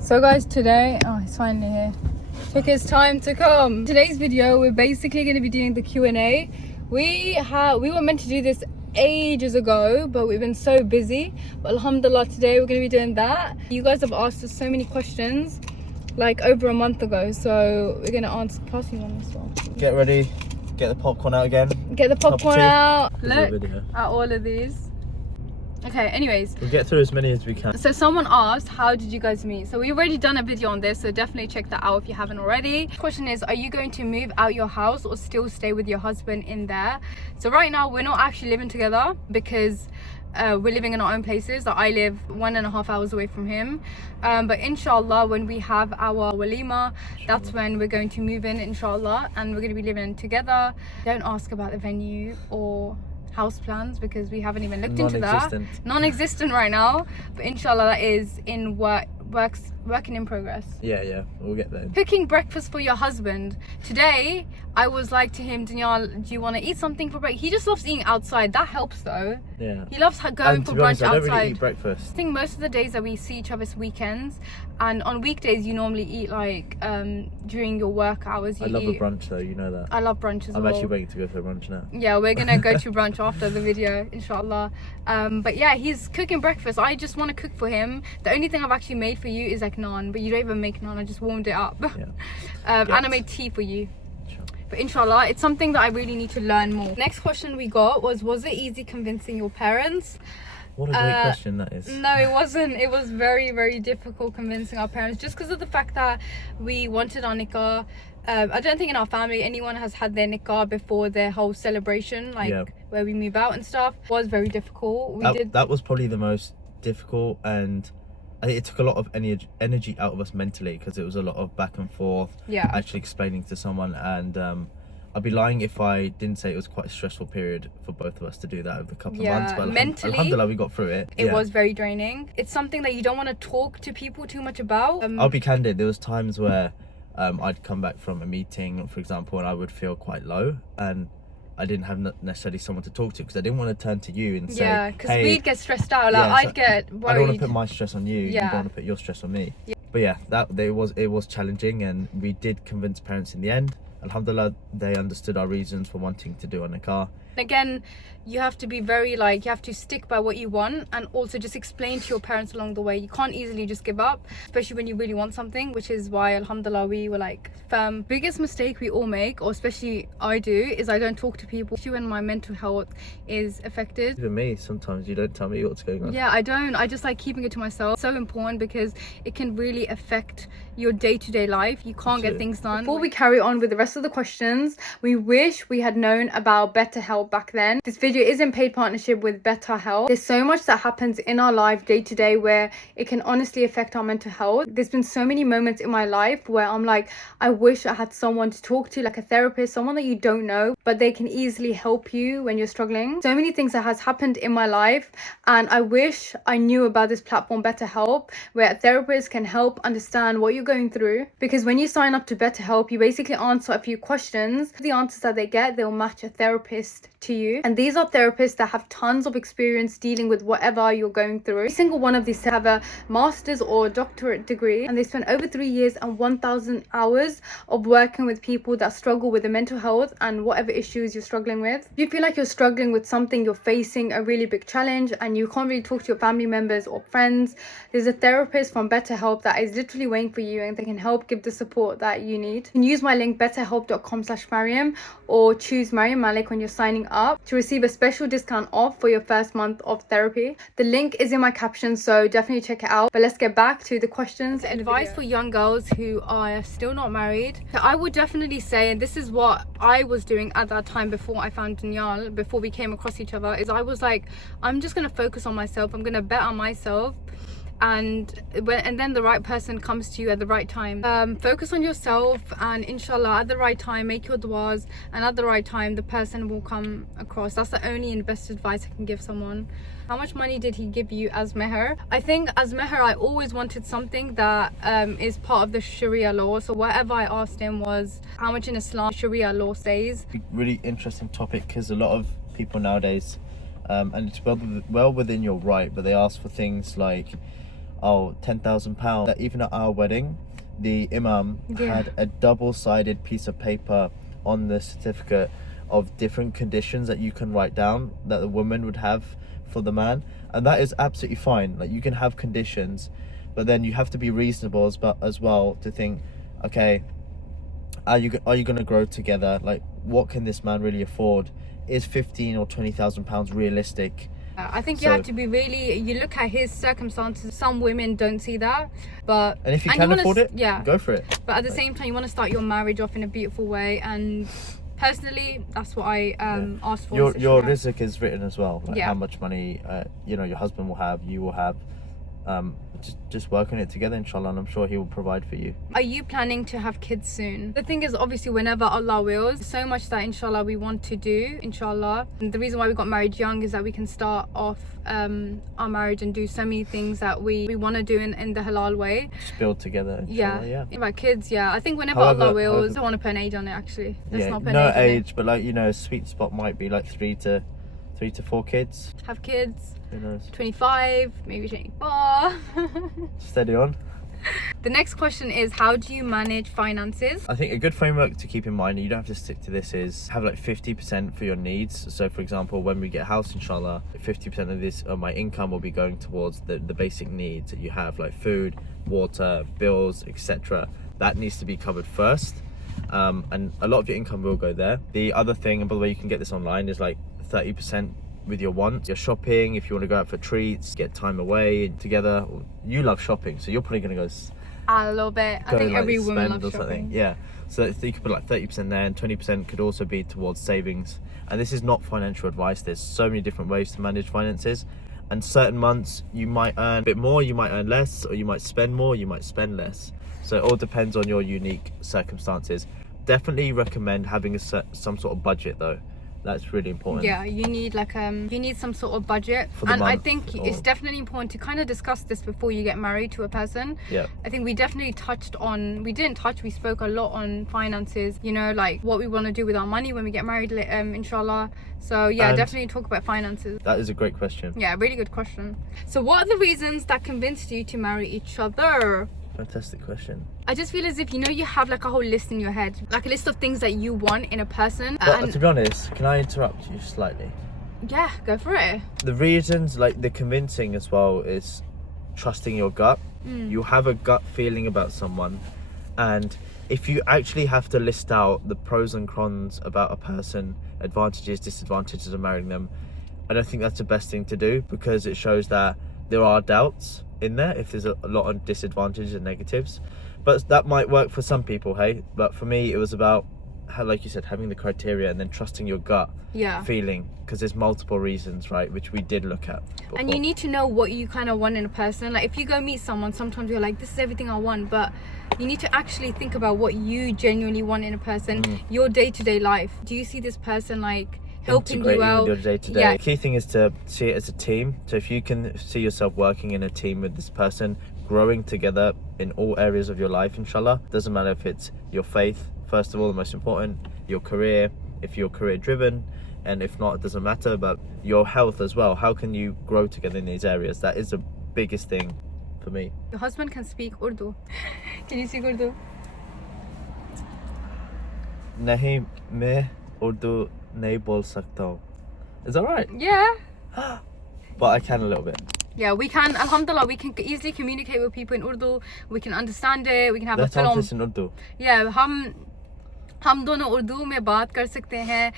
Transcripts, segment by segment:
So guys, today, he's finally here. Took his time to come. Today's video, we're basically going to be doing the Q&A. We were meant to do this ages ago, but we've been so busy. But alhamdulillah, today we're going to be doing that. You guys have asked us so many questions, like over a month ago. So we're going to answer. Pass you on this one. Get ready. Get the popcorn out again. Get the popcorn out. Look video. at all of these. Okay, anyways, We'll get through as many as we can. so someone asked, how did you guys meet? So we've already done a video on this, so definitely check that out if you haven't already. The question is, are you going to move out your house or still stay with your husband in there? So right now we're not actually living together because we're living in our own places. So I live 1.5 hours away from him, but inshallah when we have our walima, that's when we're going to move in, inshallah, and we're going to be living together. Don't ask about the venue or house plans because we haven't even looked into that. Non-existent right now, but inshallah that is in working in progress. Yeah, we'll get there. Cooking breakfast for your husband. Today I was like to him, Daniel, do you want to eat something for breakfast? He just loves eating outside. That helps though. Yeah, he loves going for brunch outside. I don't really eat breakfast. I think most of the days that we see each other is weekends, and on weekdays you normally eat like during your work hours. I love a brunch though, you know that. I love brunch as well. I'm actually waiting to go for a brunch now. Yeah, we're gonna go to brunch after the video, inshallah. But yeah, he's cooking breakfast. I just want to cook for him. The only thing I've actually made for you is like naan, but you don't even make naan. I just warmed it up. Yeah. And I made tea for you. But inshallah, it's something that I really need to learn more. Next question we got was it easy convincing your parents? What a great question that is. No, it wasn't. It was very, very difficult convincing our parents just because of the fact that we wanted our nikah. I don't think in our family anyone has had their nikah before their whole celebration, like where we move out and stuff. It was very difficult. That was probably the most difficult, and I think it took a lot of energy out of us mentally because it was a lot of back and forth. Yeah. Actually explaining to someone, and I'd be lying if I didn't say it was quite a stressful period for both of us to do that over a couple of months. But mentally, alhamdulillah, we got through it. It was very draining. It's something that you don't want to talk to people too much about. I'll be candid. There was times where I'd come back from a meeting, for example, and I would feel quite low, and I didn't have necessarily someone to talk to because I didn't want to turn to you and say, yeah, because hey, we'd get stressed out. Like I'd get worried. I don't want to put my stress on you. You don't want to put your stress on me. Yeah. But yeah, it was challenging, and we did convince parents in the end. Alhamdulillah, they understood our reasons for wanting to do a nikah. Again, you have to be very you have to stick by what you want, and also just explain to your parents along the way. You can't easily just give up, especially when you really want something, which is why alhamdulillah we were firm. Biggest mistake we all make, or especially I do, is I don't talk to people, especially when my mental health is affected. Even me, sometimes you don't tell me what's going on. Yeah, I don't. I just like keeping it to myself. So important because it can really affect your day-to-day life. You can't get things done. Before we carry on with the rest of the questions, we wish we had known about BetterHelp back then. This video is in paid partnership with BetterHelp. There's so much that happens in our life day to day where it can honestly affect our mental health. There's been so many moments in my life where I'm like, I wish I had someone to talk to, like a therapist, someone that you don't know, but they can easily help you when you're struggling. So many things that has happened in my life, and I wish I knew about this platform BetterHelp, where a therapist can help understand what you're going through. Because when you sign up to BetterHelp, you basically answer a few questions. The answers that they get, they'll match a therapist to you, and these are therapists that have tons of experience dealing with whatever you're going through. Every single one of these have a master's or doctorate degree, and they spent over 3 years and 1,000 hours of working with people that struggle with the mental health and whatever issues you're struggling with. If you feel like you're struggling with something, you're facing a really big challenge and you can't really talk to your family members or friends, there's a therapist from BetterHelp that is literally waiting for you, and they can help give the support that you need. You can use my link betterhelp.com/Mariam or choose Mariam Malik when you're signing up to receive a special discount off for your first month of therapy. The link is in my caption, so definitely check it out. But let's get back to the questions. Advice for young girls who are still not married. I would definitely say, and this is what I was doing at that time before I found Daniel, before we came across each other, is I was like, I'm just going to focus on myself. I'm going to bet on myself. And then the right person comes to you at the right time. Focus on yourself, and inshallah at the right time make your duas, and at the right time the person will come across. That's the only and best advice I can give someone. How much money did he give you as mehr? I think as mehr I always wanted something that is part of the Sharia law. So whatever I asked him was how much in Islam Sharia law says. Really interesting topic, because a lot of people nowadays, and it's well within your right, but they ask for things like, oh, £10,000. That even at our wedding, the imam had a double-sided piece of paper on the certificate of different conditions that you can write down that the woman would have for the man, and that is absolutely fine. Like, you can have conditions, but then you have to be reasonable as well to think, okay, are you going to grow together? Like, what can this man really afford? Is 15 or 20,000 pounds realistic? I think you have to be really, you look at his circumstances. Some women don't see that, but and if you can afford it, go for it. But at the same time, you want to start your marriage off in a beautiful way, and personally, that's what I asked for. Your rizq is written as well, like how much money your husband will have, you will have. Just work on it together, inshallah, and I'm sure he will provide for you. Are you planning to have kids soon? The thing is, obviously, whenever Allah wills, so much that inshallah we want to do, inshallah. And the reason why we got married young is that we can start off our marriage and do so many things that we want to do in the halal way. Just build together, inshallah. Yeah. About kids, I think whenever Allah wills, I don't want to put an age on it, actually. Let's not put no an age, but like, a sweet spot might be like 3 to 4 kids. Have kids. Who knows? 25, maybe 24. Steady on. The next question is, how do you manage finances? I think a good framework to keep in mind, you don't have to stick to this, is have like 50% for your needs. So for example, when we get a house, inshallah, 50% of this of my income will be going towards the basic needs that you have, like food, water, bills, etc. That needs to be covered first. And a lot of your income will go there. The other thing, and by the way, you can get this online, is like 30% with your wants, your shopping. If you want to go out for treats, get time away together. You love shopping, so you're probably going to go a little bit. I think every woman loves shopping. Yeah, so you could put like 30% there, and 20% could also be towards savings. And this is not financial advice. There's so many different ways to manage finances, and certain months you might earn a bit more, you might earn less, or you might spend more, you might spend less. So it all depends on your unique circumstances. Definitely recommend having some sort of budget though. That's really important. Yeah, you need like you need some sort of budget, and I think it's definitely important to kind of discuss this before you get married to a person. Yeah, I think we definitely we spoke a lot on finances, like what we want to do with our money when we get married, inshallah. So and definitely talk about finances. That is a great question. Yeah, really good question. So what are the reasons that convinced you to marry each other? Fantastic question. I just feel as if you have like a whole list in your head, like a list of things that you want in a person. But to be honest, can I interrupt you slightly? Yeah, go for it. The reasons, like the convincing as well, is trusting your gut. You have a gut feeling about someone, and if you actually have to list out the pros and cons about a person, advantages, disadvantages of marrying them, I don't think that's the best thing to do, because it shows that there are doubts in there if there's a lot of disadvantages and negatives. But that might work for some people, hey? But for me, it was about, like you said, having the criteria and then trusting your gut feeling, because there's multiple reasons, right, which we did look at before. And you need to know what you kind of want in a person. Like if you go meet someone, sometimes you're like, this is everything I want, but you need to actually think about what you genuinely want in a person. Your day-to-day life, do you see this person like helping you out? With your day-to-day. The key thing is to see it as a team. So if you can see yourself working in a team with this person, growing together in all areas of your life, inshallah, doesn't matter if it's your faith, first of all, the most important, your career, if you're career driven, and if not, it doesn't matter, but your health as well. How can you grow together in these areas? That is the biggest thing for me. Your husband can speak Urdu. Can you speak Urdu? Nahi, मैं उर्दू नहीं बोल सकता हूँ. Is that right? Yeah. But I can a little bit. Yeah, we can. Alhamdulillah, we can easily communicate with people in Urdu. We can understand it. We can have a film. Let's in Urdu. Yeah, हम दोनों उर्दू में बात कर सकते हैं.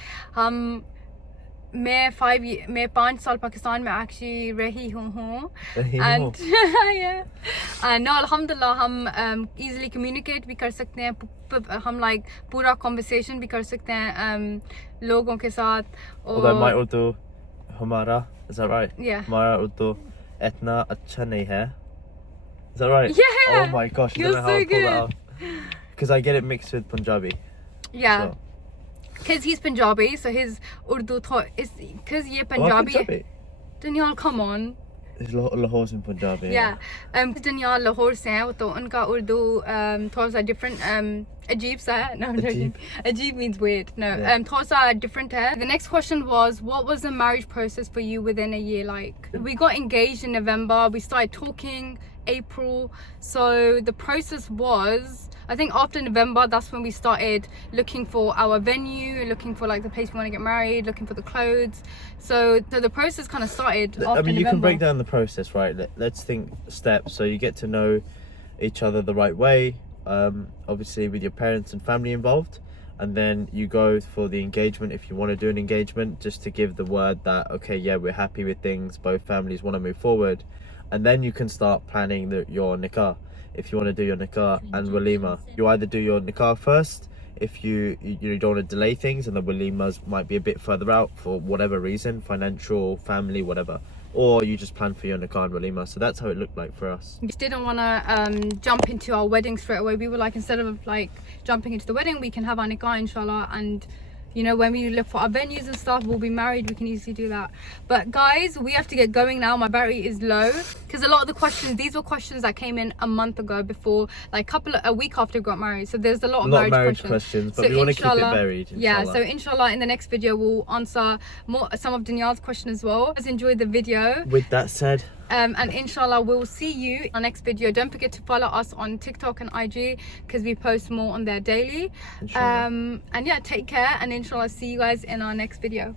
मैं 5 साल पाकिस्तान में actually रही हूँ. And and no, alhamdulillah, हम easily communicate भी कर सकते हैं. हम like पूरा conversation भी कर सकते हैं लोगों के साथ. Although my Urdu, हमारा, is that right? Yeah. हमारा Urdu इतना अच्छा नहीं है. Is that right? Yeah. Oh my gosh, I You're don't know how so I pull good. that out. Because I get it mixed with Punjabi. Yeah. Because he's Punjabi, so his Urdu is because ye Punjabi. Daniel, come on. There's Lahore's in Punjabi. Yeah. Daniel Lahore se hai, to unka Urdu thoda sa different ajeeb sa hai. No, I'm joking. Ajeeb means weird. No, thoda sa different hai. The next question was, what was the marriage process for you within a year like? We got engaged in November. We started talking April. So the process was, I think after November, that's when we started looking for our venue, looking for like the place we want to get married, looking for the clothes. So the process kind of started after I mean, you November. can break down the process, right? Let's think steps. So you get to know each other the right way, obviously with your parents and family involved. And then you go for the engagement if you want to do an engagement, just to give the word that, okay, yeah, we're happy with things, both families want to move forward. And then you can start planning your nikah. If you want to do your nikah and walima, you either do your nikah first if you don't want to delay things, and the walimas might be a bit further out for whatever reason, financial, family, whatever, or you just plan for your nikah and walima. So that's how it looked like for us. We just didn't want to jump into our wedding straight away. We were like, instead of like jumping into the wedding, we can have our nikah, inshallah, and you know, when we look for our venues and stuff, we'll be married, we can easily do that. But guys, we have to get going now. My battery is low because a lot of the questions, these were questions that came in a month ago, before, like a week after we got married. So there's a lot of marriage questions, but so we want to keep it varied, inshallah. Yeah, so inshallah in the next video we'll answer some of Danielle's questions as well. Guys, enjoy the video. With that said, and inshallah we'll see you in our next video. Don't forget to follow us on TikTok and IG because we post more on there daily. And yeah, take care, and inshallah see you guys in our next video.